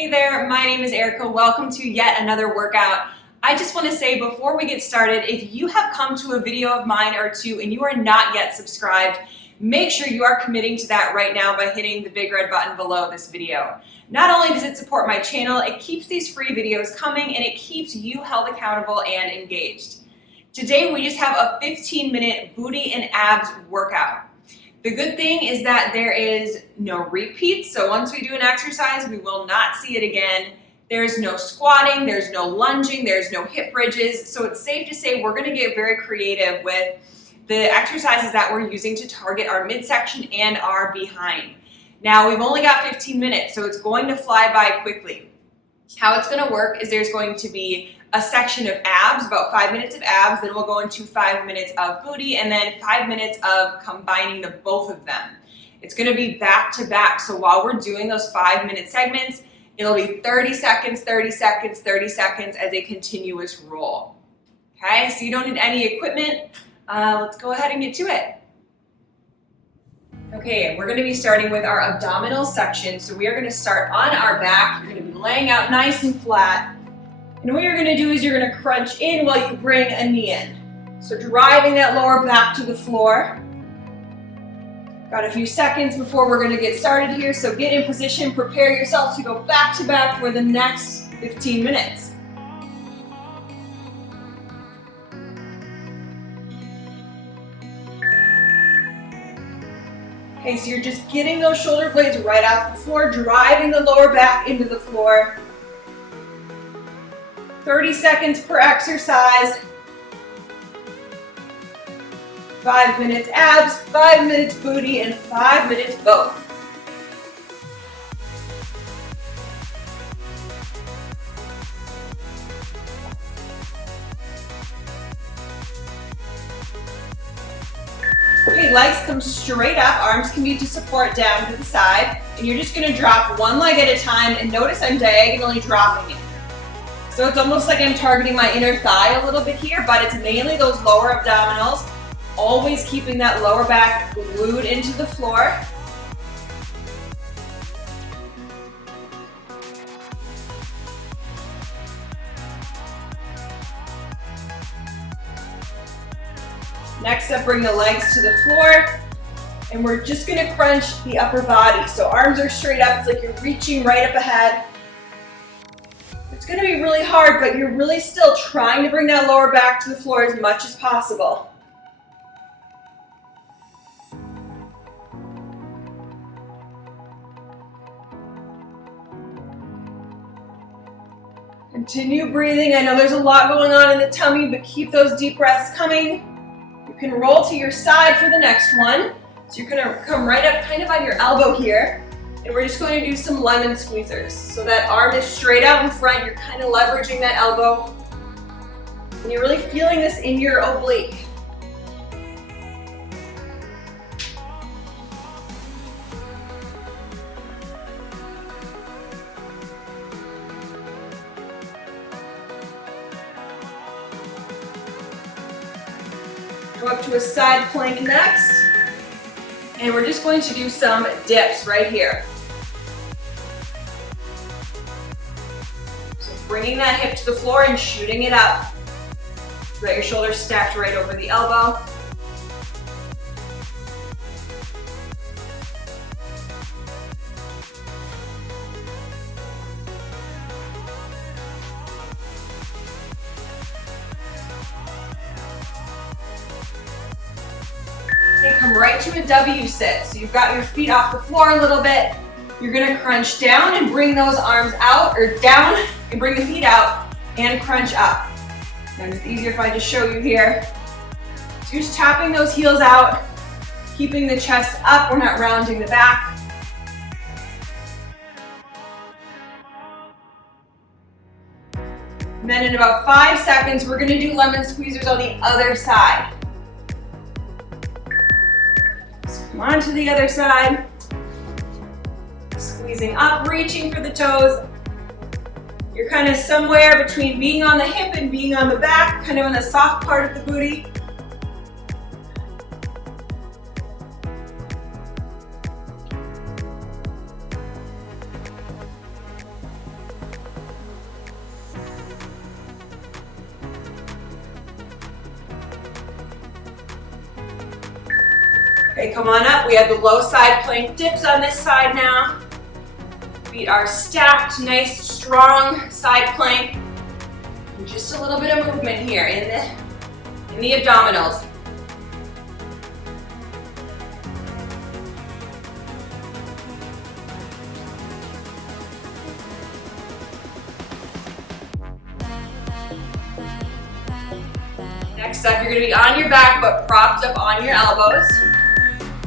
Hey there, my name is Erica. Welcome to yet another workout. I just want to say before we get started, if you have come to a video of mine or two and you are not yet subscribed, make sure you are committing to that right now by hitting the big red button below this video. Not only does it support my channel, it keeps these free videos coming and it keeps you held accountable and engaged. Today we just have a 15-minute booty and abs workout. The good thing is that there is no repeats, so once we do an exercise, we will not see it again. There's no squatting, there's no lunging, there's no hip bridges, so it's safe to say we're gonna get very creative with the exercises that we're using to target our midsection and our behind. Now, we've only got 15 minutes, so it's going to fly by quickly. How it's gonna work is there's going to be a section of abs, about 5 minutes of abs, then we'll go into 5 minutes of booty, and then 5 minutes of combining the both of them. It's gonna be back to back, so while we're doing those 5-minute segments, it'll be 30 seconds, 30 seconds, 30 seconds as a continuous roll. Okay, so you don't need any equipment. Let's go ahead and get to it. Okay, we're gonna be starting with our abdominal section. So we are gonna start on our back. You're gonna be laying out nice and flat. And what you're gonna do is you're gonna crunch in while you bring a knee in. So driving that lower back to the floor. Got a few seconds before we're gonna get started here, so get in position, prepare yourself to go back to back for the next 15 minutes. Okay, so you're just getting those shoulder blades right off the floor, driving the lower back into the floor. 30 seconds per exercise. 5 minutes abs, 5 minutes booty, and 5 minutes both. Okay, legs come straight up, arms can be to support down to the side, and you're just gonna drop one leg at a time, and notice I'm diagonally dropping it. So it's almost like I'm targeting my inner thigh a little bit here, but it's mainly those lower abdominals, always keeping that lower back glued into the floor. Next up, bring the legs to the floor, and we're just gonna crunch the upper body. So arms are straight up, it's like you're reaching right up ahead. It's gonna be really hard, but you're really still trying to bring that lower back to the floor as much as possible. Continue breathing. I know there's a lot going on in the tummy, but keep those deep breaths coming. You can roll to your side for the next one. So you're gonna come right up kind of on your elbow here. And we're just going to do some lemon squeezers. So that arm is straight out in front, you're kind of leveraging that elbow. And you're really feeling this in your oblique. Go up to a side plank next. And we're just going to do some dips right here. So bringing that hip to the floor and shooting it up. So that your shoulder's stacked right over the elbow. Okay, come right to a W sit. So you've got your feet off the floor a little bit. You're gonna crunch down and bring those arms out, or down and bring the feet out and crunch up. And it's easier if I just show you here. So you're just tapping those heels out, keeping the chest up, we're not rounding the back. And then in about 5 seconds, we're gonna do lemon squeezers on the other side. Come on to the other side. Squeezing up, reaching for the toes. You're kind of somewhere between being on the hip and being on the back, kind of in the soft part of the booty. Okay, come on up. We have the low side plank dips on this side now. Feet are stacked, nice, strong side plank. And just a little bit of movement here in the abdominals. Next up, you're gonna be on your back but propped up on your elbows.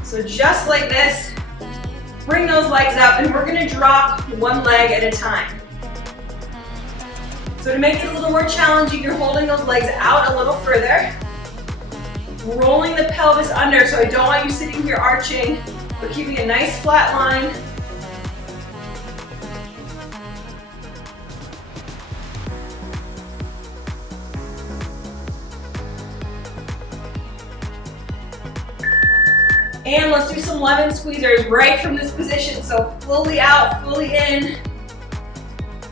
So just like this, bring those legs up and we're gonna drop one leg at a time. So to make it a little more challenging, you're holding those legs out a little further, rolling the pelvis under, so I don't want you sitting here arching. We're keeping a nice flat line. And let's do some lemon squeezers right from this position. So fully out, fully in.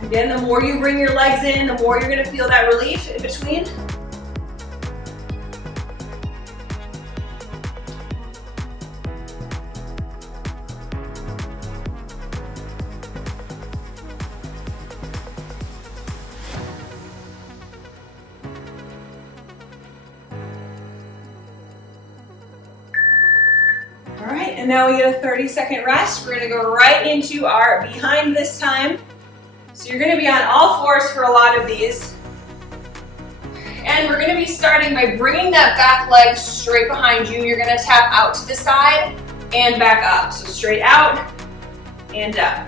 Again, the more you bring your legs in, the more you're gonna feel that relief in between. All right, and now we get a 30-second rest. We're gonna go right into our behind this time. So you're gonna be on all fours for a lot of these. And we're gonna be starting by bringing that back leg straight behind you. You're gonna tap out to the side and back up. So straight out and up.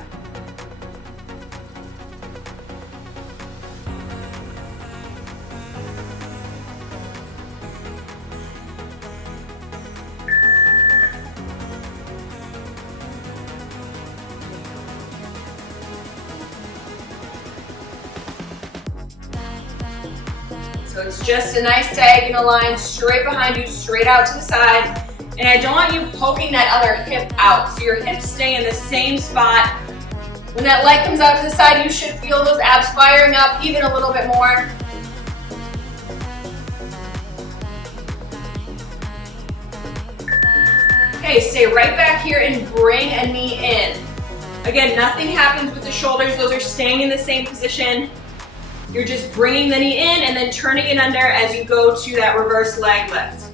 So it's just a nice diagonal line straight behind you, straight out to the side. And I don't want you poking that other hip out. So your hips stay in the same spot. When that leg comes out to the side, you should feel those abs firing up even a little bit more. Okay, stay right back here and bring a knee in. Again, nothing happens with the shoulders. Those are staying in the same position. You're just bringing the knee in and then turning it under as you go to that reverse leg lift.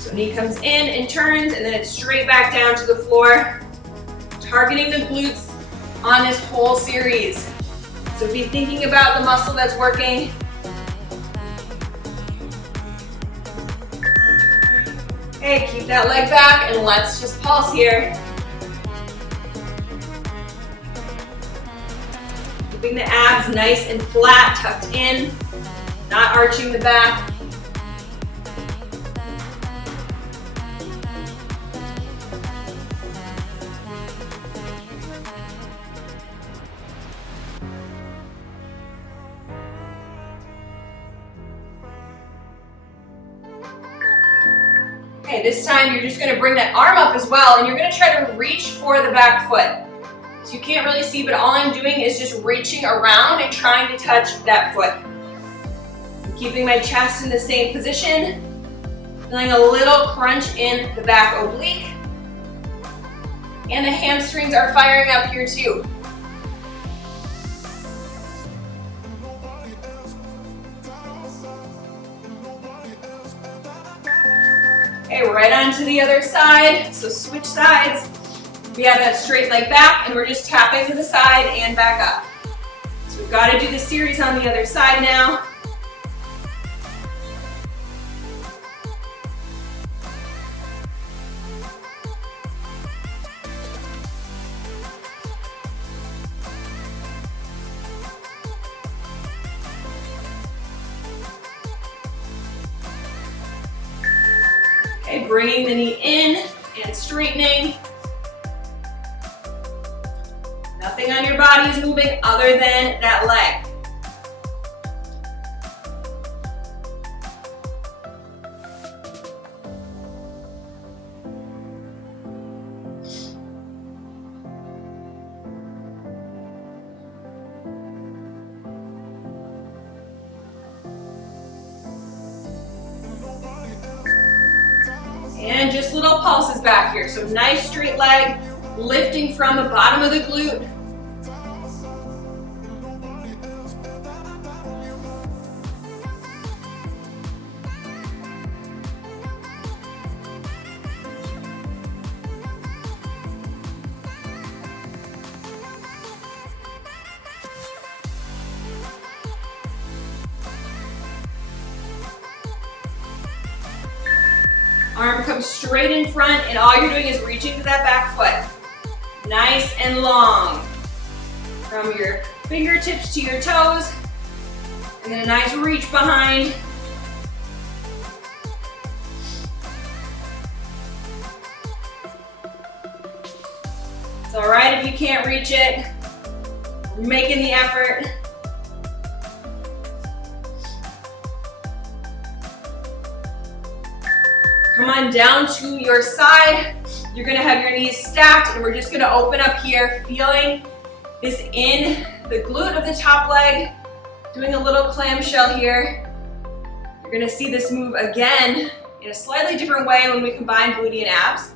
So knee comes in and turns, and then it's straight back down to the floor, targeting the glutes on this whole series. So be thinking about the muscle that's working. Okay, keep that leg back and let's just pulse here. Keeping the abs nice and flat, tucked in, not arching the back. Okay, this time you're just gonna bring that arm up as well, and you're gonna try to reach for the back foot. So you can't really see, but all I'm doing is just reaching around and trying to touch that foot. I'm keeping my chest in the same position, feeling a little crunch in the back oblique. And the hamstrings are firing up here too. Okay, right on to the other side. So switch sides. We have that straight leg back and we're just tapping to the side and back up. So we've got to do the series on the other side now. Okay, bringing the knee in and straightening. Nothing on your body is moving other than that leg. just little pulses back here. So nice straight leg, lifting from the bottom of the glute. Arm comes straight in front, and all you're doing is reaching to that back foot. Nice and long. From your fingertips to your toes, and then a nice reach behind. It's all right if you can't reach it. We're making the effort. Come on down to your side. You're gonna have your knees stacked, and we're just gonna open up here, feeling this in the glute of the top leg, doing a little clamshell here. You're gonna see this move again in a slightly different way when we combine booty and abs.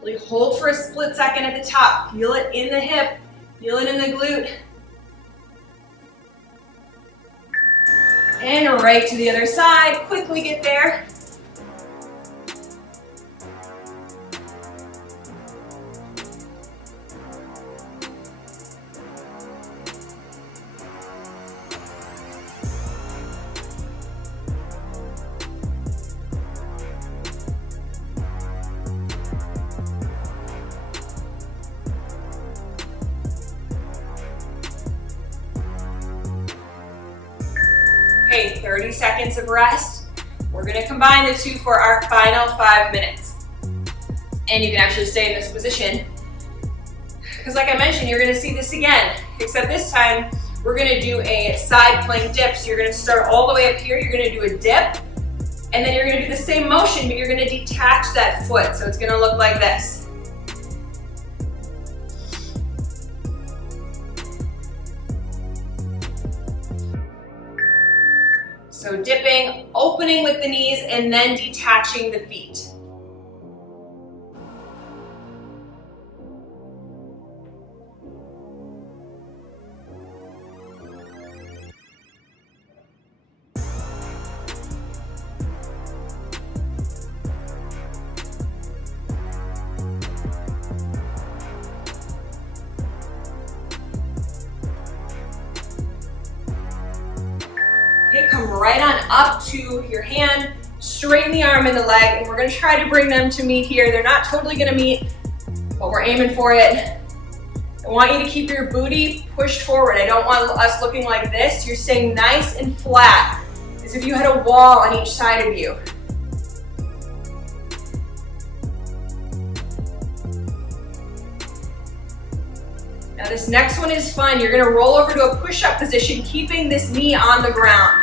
Really hold for a split second at the top. Feel it in the hip, feel it in the glute. And right to the other side, quickly get there. Okay, 30 seconds of rest. We're gonna combine the two for our final 5 minutes. And you can actually stay in this position, because like I mentioned, you're gonna see this again, except this time, we're gonna do a side plank dip. So you're gonna start all the way up here, you're gonna do a dip, and then you're gonna do the same motion, but you're gonna detach that foot. So it's gonna look like this. So dipping, opening with the knees, and then detaching the feet. Okay, come right on up to your hand, straighten the arm and the leg, and we're gonna try to bring them to meet here. They're not totally gonna meet, but we're aiming for it. I want you to keep your booty pushed forward. I don't want us looking like this. You're staying nice and flat, as if you had a wall on each side of you. Now this next one is fun. You're gonna roll over to a push-up position, keeping this knee on the ground.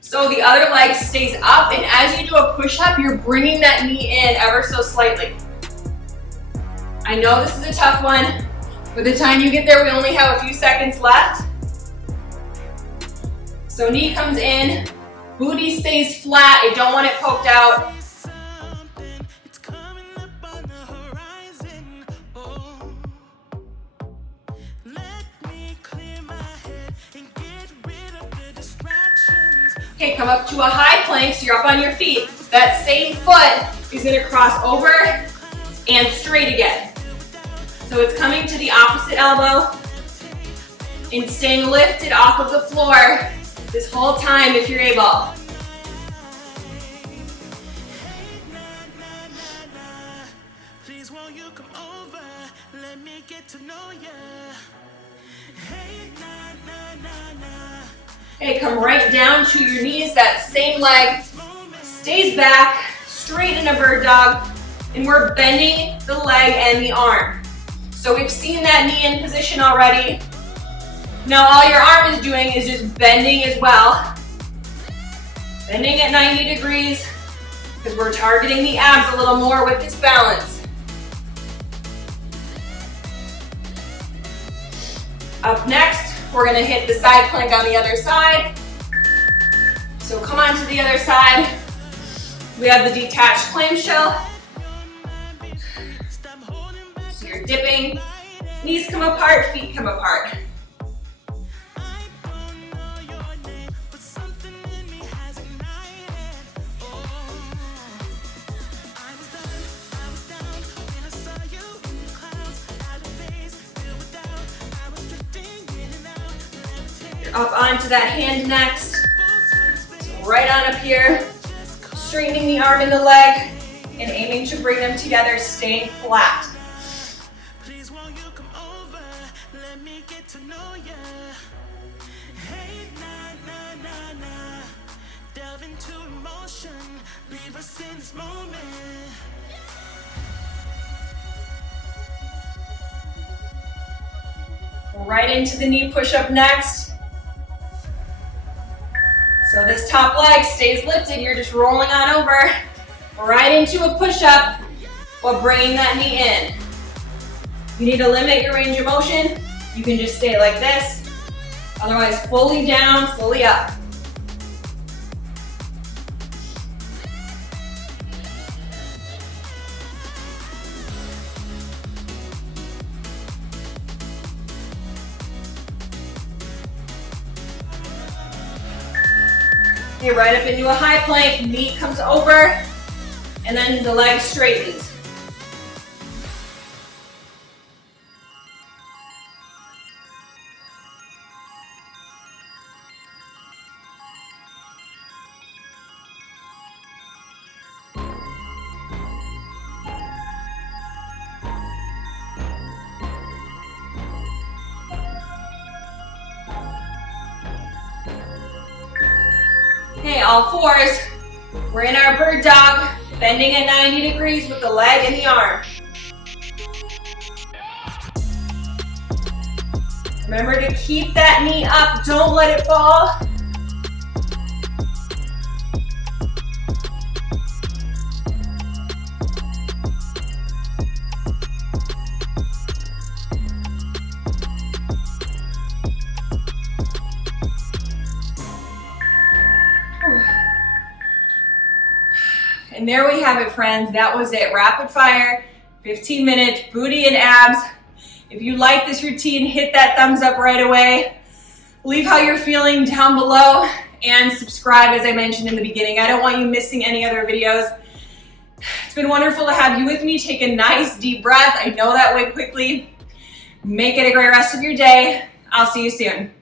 So the other leg stays up, and as you do a push-up, you're bringing that knee in ever so slightly. I know this is a tough one. By the time you get there, we only have a few seconds left. So knee comes in, booty stays flat. I don't want it poked out. Okay, come up to a high plank, so you're up on your feet. That same foot is gonna cross over and straight again. So it's coming to the opposite elbow and staying lifted off of the floor this whole time if you're able. Please won't you come over, let me get to know ya. Hey, na, na, na, na. Okay, come right down to your knees. That same leg stays back, straight in a bird dog, and we're bending the leg and the arm. So we've seen that knee in position already. Now all your arm is doing is just bending as well. Bending at 90 degrees, because we're targeting the abs a little more with this balance. Up next, we're gonna hit the side plank on the other side. So come on to the other side. We have the detached clamshell. So you're dipping, knees come apart, feet come apart. You're up onto that hand next. So right on up here, straightening the arm and the leg, and aiming to bring them together, staying flat. Right into the knee push-up next. So this top leg stays lifted, you're just rolling on over, right into a push-up while bringing that knee in. You need to limit your range of motion. You can just stay like this. Otherwise, fully down, fully up. Get right up into a high plank, knee comes over, and then the leg straightens. Okay, all fours. We're in our bird dog, bending at 90 degrees with the leg and the arm. Remember to keep that knee up, don't let it fall. And there we have it, friends. That was it. Rapid fire, 15 minutes, booty and abs. If you like this routine, hit that thumbs up right away. Leave how you're feeling down below and subscribe, as I mentioned in the beginning. I don't want you missing any other videos. It's been wonderful to have you with me. Take a nice deep breath. I know that went quickly. Make it a great rest of your day. I'll see you soon.